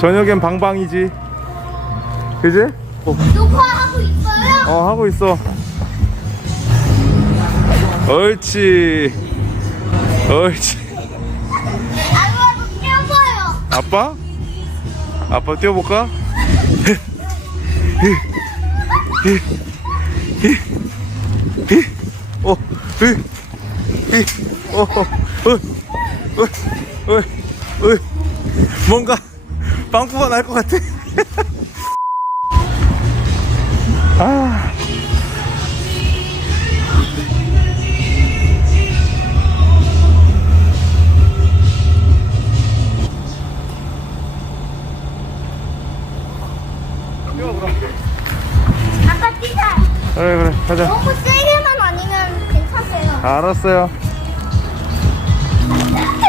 저녁엔 방방이지. 그지? 어, 녹화하고 있어요? 어, 하고 있어. 옳지. 옳지. 아빠도 깨워요. 아빠? 아빠 뛰어볼까? 어, 으, 이, 어, 어, 어, 어, 어, 어, 뭔가 빵꾸가 날 것 같아. 아. 아빠 뛰자. 그래 그래 가자. 너무 세게만 아니면 괜찮대요. 알았어요.